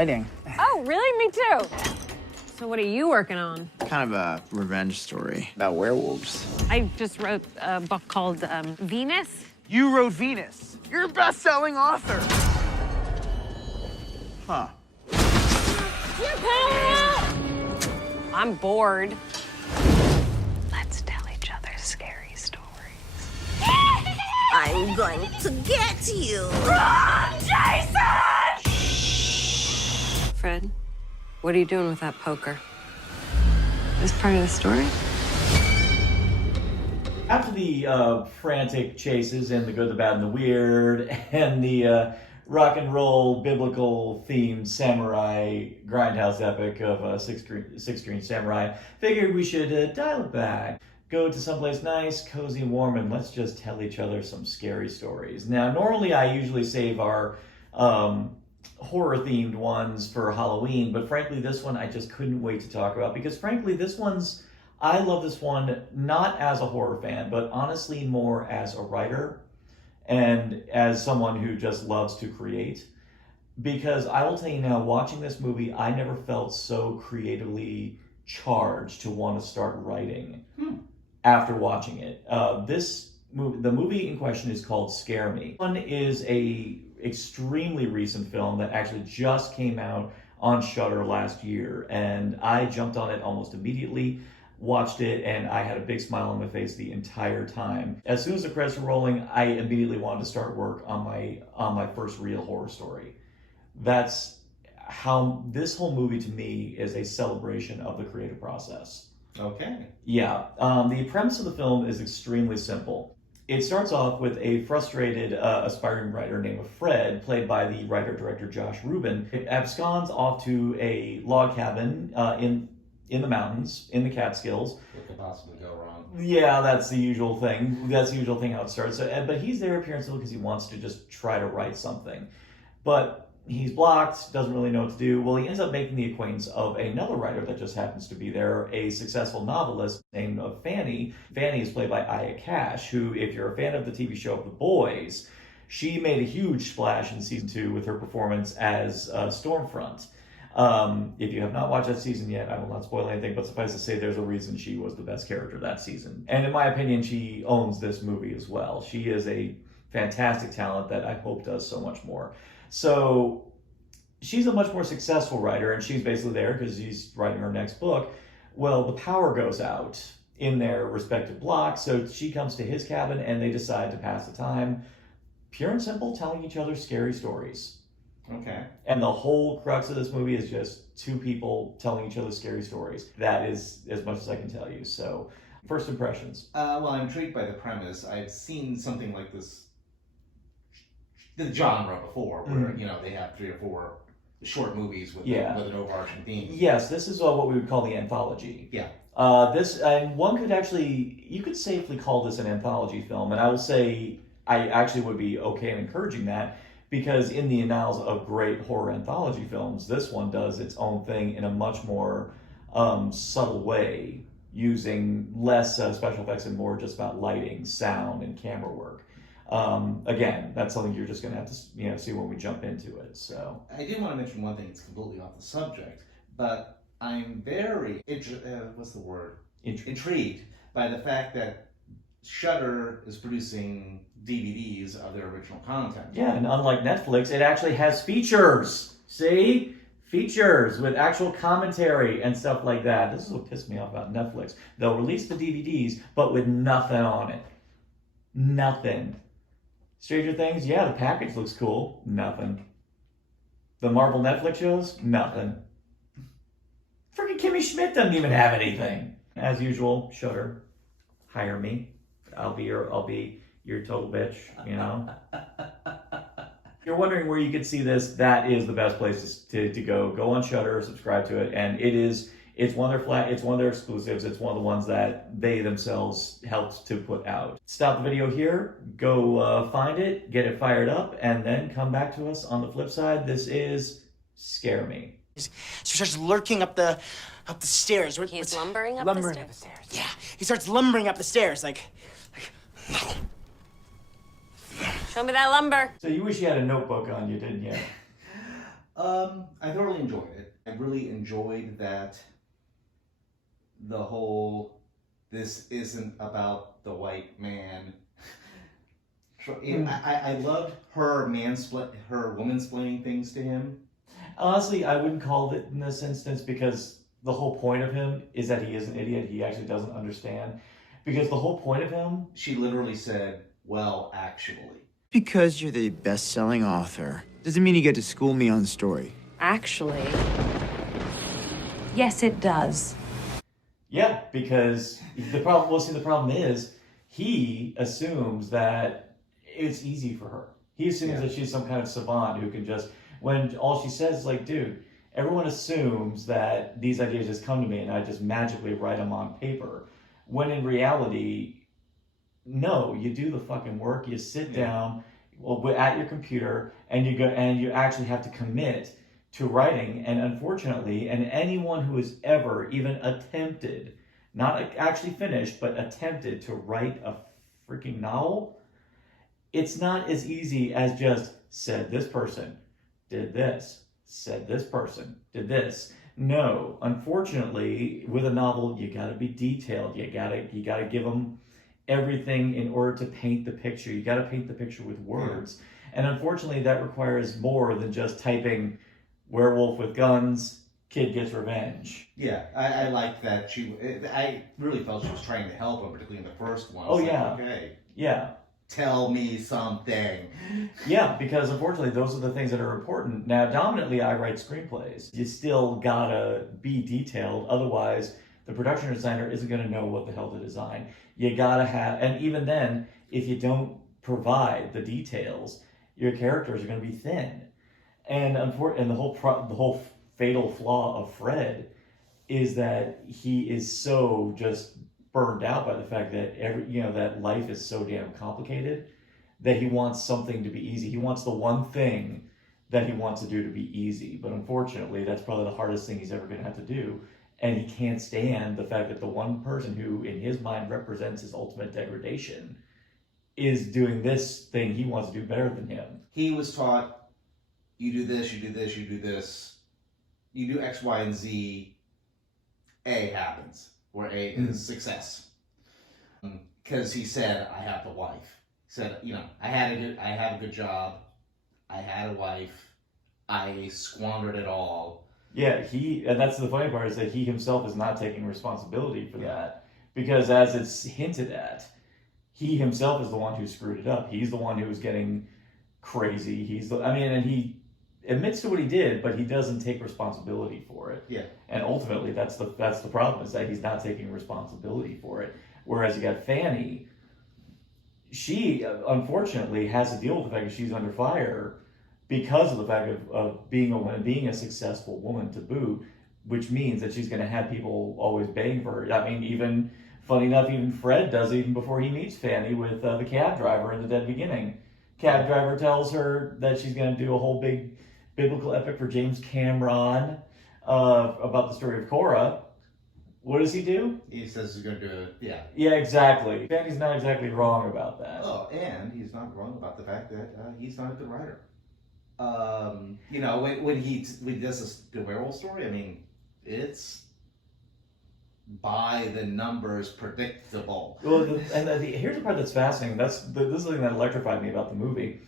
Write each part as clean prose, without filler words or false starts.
writing. Oh, really? Me too. So what are you working on? Kind of a revenge story about werewolves. I just wrote a book called Venus. You wrote Venus. You're a best-selling author. Huh. I'm bored. Let's tell each other scary stories. I'm going to get you. Run, Jason! Fred, what are you doing with that poker? Is this part of the story? After the frantic chases and the good, the bad, and the weird, and the rock and roll biblical themed samurai grindhouse epic of Six String Samurai, figured we should dial it back. Go to someplace nice, cozy, and warm, and let's just tell each other some scary stories. Now, normally I usually save our horror-themed ones for Halloween, but frankly, this one I just couldn't wait to talk about, because frankly, I love this one not as a horror fan, but honestly more as a writer and as someone who just loves to create. Because I will tell you now, watching this movie, I never felt so creatively charged to want to start writing after watching it. The movie in question is called Scare Me. One is a extremely recent film that actually just came out on Shudder last year, and I jumped on it almost immediately, watched it, and I had a big smile on my face the entire time. As soon as the credits were rolling, I immediately wanted to start work on my first real horror story. That's how this whole movie to me is a celebration of the creative process. Okay. Yeah. The premise of the film is extremely simple. It starts off with a frustrated aspiring writer named Fred, played by the writer-director Josh Ruben. It absconds off to a log cabin in the mountains, in the Catskills. What could possibly go wrong? Yeah, that's the usual thing. That's the usual thing how it starts. But he's there apparently because he wants to just try to write something. But he's blocked, doesn't really know what to do. Well, he ends up making the acquaintance of another writer that just happens to be there, a successful novelist named Fanny. Fanny is played by Aya Cash, who, if you're a fan of the TV show The Boys, she made a huge splash in season 2 with her performance as Stormfront. If you have not watched that season yet, I will not spoil anything, but suffice to say there's a reason she was the best character that season. And in my opinion, she owns this movie as well. She is a fantastic talent that I hope does so much more. So she's a much more successful writer, and she's basically there because she's writing her next book. Well, the power goes out in their respective blocks, so she comes to his cabin and they decide to pass the time, pure and simple, telling each other scary stories. Okay. And the whole crux of this movie is just two people telling each other scary stories. That is as much as I can tell you. So, first impressions. Well, I'm intrigued by the premise. I've seen something like this, the genre before, where they have 3 or 4 short movies with an overarching theme. Yes, this is what we would call the anthology. Yeah. You could safely call this an anthology film, and I will say I actually would be okay in encouraging that, because in the annals of great horror anthology films, this one does its own thing in a much more subtle way, using less special effects and more just about lighting, sound, and camera work. Again, that's something you're just going to have to see when we jump into it. So I do want to mention one thing that's completely off the subject, but I'm very intrigued by the fact that Shudder is producing DVDs of their original content. yeah, and unlike Netflix, it actually has features. See? Features with actual commentary and stuff like that. This is what pissed me off about Netflix. They'll release the DVDs, but with nothing on it. Nothing. Stranger Things, yeah, the package looks cool. Nothing. The Marvel Netflix shows, nothing. Freaking Kimmy Schmidt doesn't even have anything. As usual, Shudder, hire me. I'll be your total bitch, If you're wondering where you could see this, that is the best place to go. Go on Shudder, subscribe to it, and it's one of their exclusives. It's one of the ones that they themselves helped to put out. Stop the video here, go find it, get it fired up, and then come back to us on the flip side. This is Scare Me. So he starts lurking up the stairs. He's lumbering up the stairs? Yeah, he starts lumbering up the stairs, like no. Show me that lumber. So you wish you had a notebook on you, didn't you? I thoroughly enjoyed it. I really enjoyed that the whole, this isn't about the white man. I loved her woman-splaining things to him. Honestly, I wouldn't call it in this instance, because the whole point of him is that he is an idiot. He actually doesn't understand. Because the whole point of him... She literally said, well, actually. Because you're the best-selling author doesn't mean you get to school me on story. Actually, yes, it does. Yeah, because the problem is, he assumes that it's easy for her. He assumes that she's some kind of savant who can just, when all she says is like, dude, everyone assumes that these ideas just come to me and I just magically write them on paper. When in reality, no, you do the fucking work, you sit down at your computer and you actually have to commit to writing. And unfortunately, and anyone who has ever even attempted, not actually finished, but attempted to write a freaking novel, it's not as easy as just said this person did this, said this person did this. No, unfortunately, with a novel, you gotta be detailed. You gotta give them everything in order to paint the picture. You gotta paint the picture with words. And unfortunately, that requires more than just typing werewolf with guns, kid gets revenge. Yeah, I like that I really felt she was trying to help him, particularly in the first one. Oh, yeah. Okay. Yeah. Tell me something. Yeah, because unfortunately, those are the things that are important. Now, dominantly, I write screenplays. You still gotta be detailed, otherwise the production designer isn't gonna know what the hell to design. You gotta have, and even then, if you don't provide the details, your characters are gonna be thin. And the whole fatal flaw of Fred is that he is so just burned out by the fact that that life is so damn complicated that he wants something to be easy. He wants the one thing that he wants to do to be easy. But unfortunately, that's probably the hardest thing he's ever going to have to do. And he can't stand the fact that the one person who, in his mind, represents his ultimate degradation is doing this thing he wants to do better than him. He was taught, you do this, you do this, you do this. You do X, Y, and Z, A happens, where A is success. Because he said, I have the wife. He said, I have a good job. I had a wife. I squandered it all. Yeah, and that's the funny part, is that he himself is not taking responsibility for that. Because as it's hinted at, he himself is the one who screwed it up. He's the one who was getting crazy. And he admits to what he did, but he doesn't take responsibility for it. Yeah. And ultimately, that's the problem, is that he's not taking responsibility for it. Whereas you got Fanny, she unfortunately has to deal with the fact that she's under fire because of the fact of being a woman, being a successful woman to boot, which means that she's going to have people always begging for her. I mean, even funny enough, even Fred does it even before he meets Fanny with the cab driver in the dead beginning. Cab driver tells her that she's going to do a whole big biblical epic for James Cameron about the story of Korah. What does he do? He says he's going to do it, yeah. Yeah, exactly. Fanny's not exactly wrong about that. Oh, and he's not wrong about the fact that he's not a good writer. When he does the werewolf story, I mean, it's by the numbers predictable. Well, here's the part that's fascinating. This is the thing that electrified me about the movie.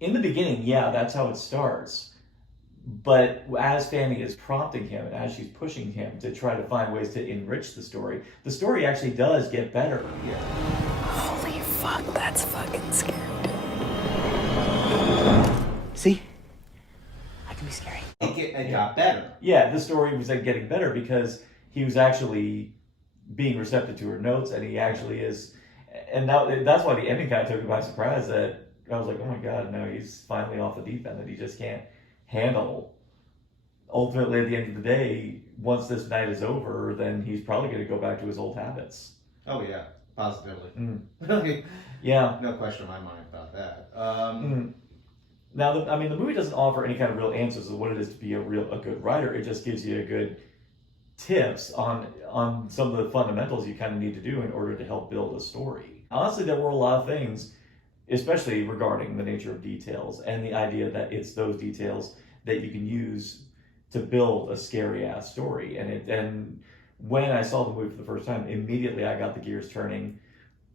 In the beginning, yeah, that's how it starts. But as Fanny is prompting him and as she's pushing him to try to find ways to enrich the story actually does get better. Yeah. Holy fuck, that's fucking scary. See? I can be scary. It got better. Yeah, the story was getting better because he was actually being receptive to her notes, and he actually is. And that's why the ending kind of took me by surprise, that I was like, oh my god, no, he's finally off the deep end, that he just can't handle. Ultimately, at the end of the day, once this night is over, then he's probably going to go back to his old habits. Oh yeah, positively. Yeah. No question in my mind about that. Now, the movie doesn't offer any kind of real answers to what it is to be a good writer. It just gives you a good tips on some of the fundamentals you kind of need to do in order to help build a story. Honestly, there were a lot of things, especially regarding the nature of details and the idea that it's those details that you can use to build a scary ass story. And when I saw the movie for the first time, immediately I got the gears turning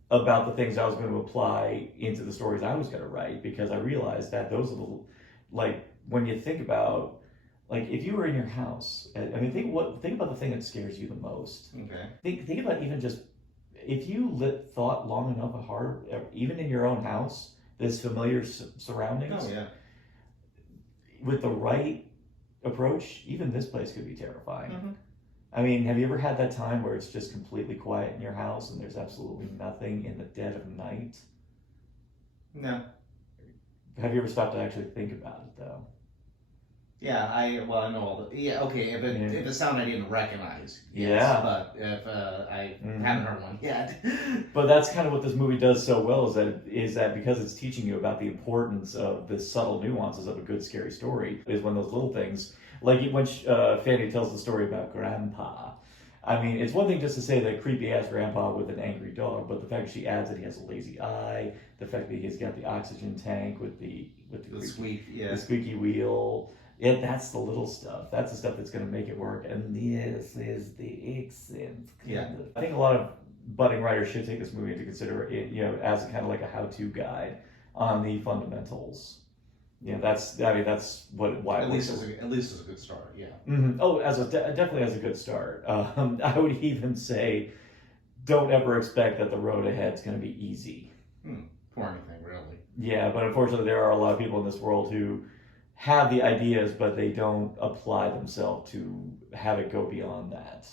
about the things I was going to apply into the stories I was going to write, because I realized that those are the, like, when you think about, like, if you were in your house, I mean, think about the thing that scares you the most. Okay. Think about even just, if you thought long enough and hard, even in your own house, this familiar surroundings. Oh yeah. With the right approach, even this place could be terrifying. Mm-hmm. I mean, have you ever had that time where it's just completely quiet in your house and there's absolutely nothing in the dead of night? No. Have you ever stopped to actually think about it, though? Yeah, I know all the, yeah, okay, if a sound I didn't recognize, yes, Yeah. But if I haven't heard one yet. But that's kind of what this movie does so well, is that because it's teaching you about the importance of the subtle nuances of a good scary story, is when those little things, like when Fanny tells the story about Grandpa. I mean, it's one thing just to say that creepy-ass grandpa with an angry dog, but the fact she adds that he has a lazy eye, the fact that he's got the oxygen tank with the squeaky wheel. Yeah, that's the little stuff. That's the stuff that's going to make it work. And this is the accent. Yeah. I think a lot of budding writers should take this movie into consideration, as kind of like a how-to guide on the fundamentals. That's why. At least as a good start. Yeah. Mm-hmm. Oh, definitely as a good start. I would even say, don't ever expect that the road ahead is going to be easy. For anything, really. Yeah, but unfortunately, there are a lot of people in this world who have the ideas, but they don't apply themselves to have it go beyond that,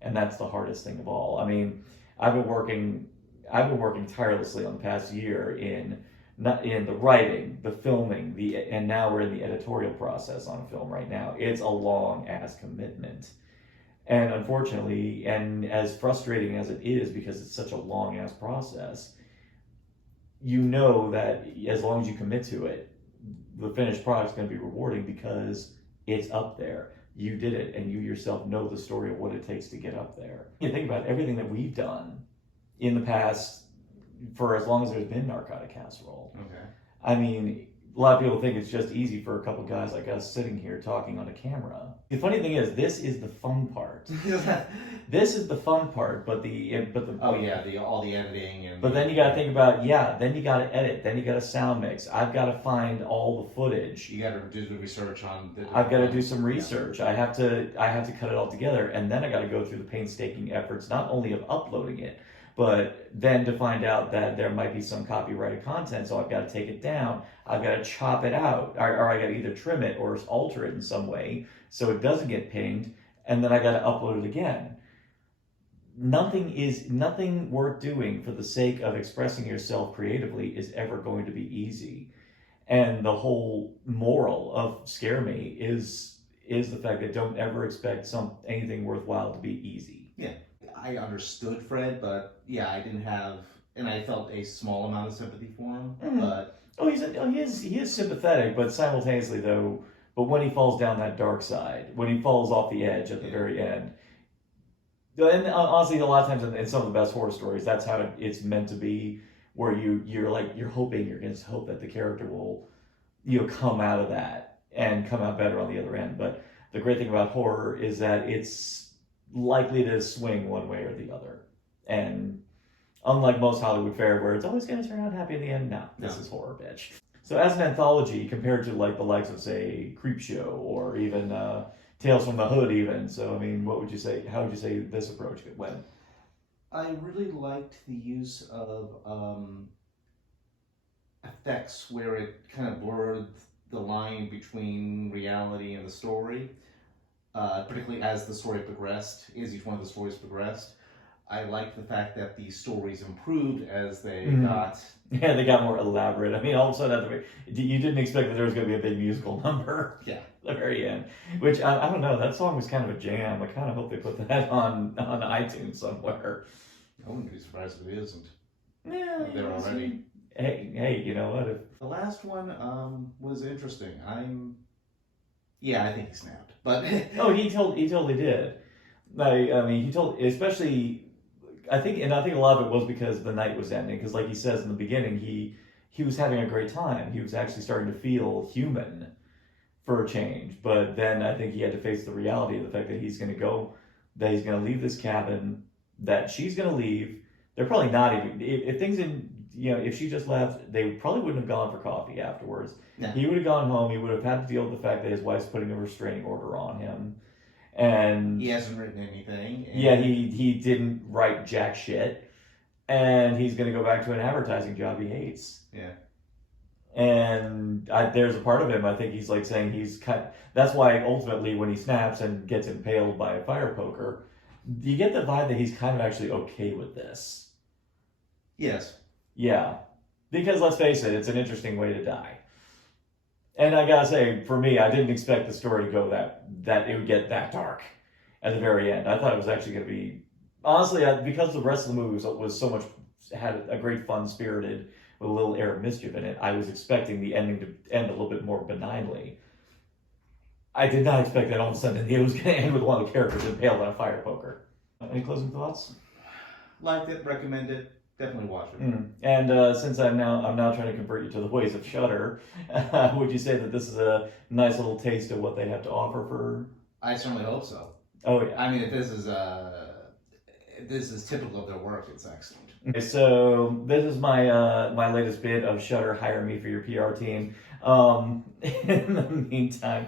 and that's the hardest thing of all. I mean, I've been working tirelessly on the past year in the writing, the filming, and now we're in the editorial process on a film right now. It's a long ass commitment, and unfortunately, and as frustrating as it is because it's such a long ass process, that as long as you commit to it, the finished product's going to be rewarding because it's up there. You did it, and you yourself know the story of what it takes to get up there. You think about everything that we've done in the past for as long as there's been Narcotic Casserole. Okay. I mean, a lot of people think it's just easy for a couple guys like us sitting here talking on a camera. The funny thing is, this is the fun part. This is the fun part, but all the editing and. But then you got to think about then you got to edit, then you got to sound mix. I've got to find all the footage. You got to do the research on. I've got to do some research. Yeah. I have to cut it all together, and then I got to go through the painstaking efforts not only of uploading it, but then to find out that there might be some copyrighted content, so I've got to take it down. I've got to chop it out, or I got to either trim it or alter it in some way so it doesn't get pinged, and then I got to upload it again. Nothing worth doing for the sake of expressing yourself creatively is ever going to be easy. And the whole moral of Scare Me is the fact that don't ever expect anything worthwhile to be easy. Yeah. I understood Fred, but I didn't have, and I felt a small amount of sympathy for him. Mm-hmm. But he is sympathetic, but simultaneously though, but when he falls down that dark side, when he falls off the edge at the very end, and honestly, a lot of times in some of the best horror stories, that's how it's meant to be, where you're going to hope that the character will, come out of that and come out better on the other end. But the great thing about horror is that it's likely to swing one way or the other. And unlike most Hollywood fare where it's always going to turn out happy in the end, this is horror, bitch. So as an anthology, compared to like the likes of, say, Creepshow or even Tales from the Hood even. So, I mean, what would you say? How would you say this approach went? I really liked the use of effects where it kind of blurred the line between reality and the story. Particularly as the story progressed, as each one of the stories progressed. I liked the fact that the stories improved as they got... Yeah, they got more elaborate. I mean, all of a sudden, you didn't expect that there was going to be a big musical number. Yeah. At the very end. Which, I don't know, that song was kind of a jam. I kind of hope they put that on iTunes somewhere. I wouldn't be surprised if it isn't. Yeah. They're already... Hey, you know what? The last one was interesting. I think he snapped. But oh, he totally did. I mean, he told, especially, I think a lot of it was because the night was ending. Because, like he says in the beginning, he was having a great time. He was actually starting to feel human for a change. But then I think he had to face the reality of the fact that he's going to leave this cabin, that she's going to leave. They're probably not even, if things if she just left, they probably wouldn't have gone for coffee afterwards. Yeah. He would have gone home. He would have had to deal with the fact that his wife's putting a restraining order on him. And he hasn't written anything. Yeah, he didn't write jack shit. And he's going to go back to an advertising job he hates. Yeah. And there's a part of him, I think he's like saying that's why ultimately when he snaps and gets impaled by a fire poker, you get the vibe that he's kind of actually okay with this. Yes. Yeah. Because let's face it, it's an interesting way to die. And I gotta say, for me, I didn't expect the story to go that it would get that dark at the very end. I thought it was actually going to be, honestly, because the rest of the movie was so much, had a great fun spirited with a little air of mischief in it. I was expecting the ending to end a little bit more benignly. I did not expect that all of a sudden it was going to end with one of the characters impaled on a fire poker. Any closing thoughts? Liked it, recommend it, definitely watch it. And since I'm now trying to convert you to the ways of Shudder, would you say that this is a nice little taste of what they have to offer for? I certainly hope so. Oh yeah. I mean, if this is typical of their work, it's excellent. Okay, so this is my my latest bit of Shudder. Hire me for your PR team. In the meantime,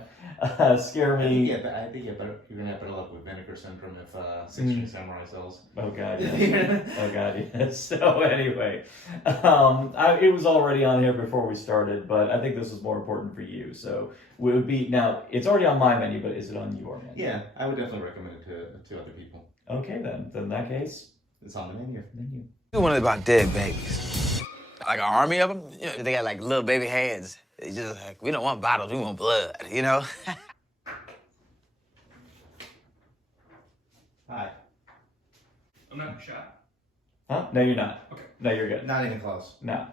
scare me. I think you're gonna have better luck with Vinegar Syndrome if 16 Samurai sells. Oh god, yes. Oh god, yes. So anyway, it was already on here before we started, but I think this is more important for you. So it would be now. It's already on my menu, but is it on your menu? Yeah, I would definitely recommend it to other people. Okay then. Then in that case, it's on the menu. You one about dead babies. Like an army of them? You know, they got like little baby hands. They just like, we don't want bottles, we want blood, you know? Hi. I'm not shot. Huh? No, you're not. Okay. No, you're good. Not even close. No.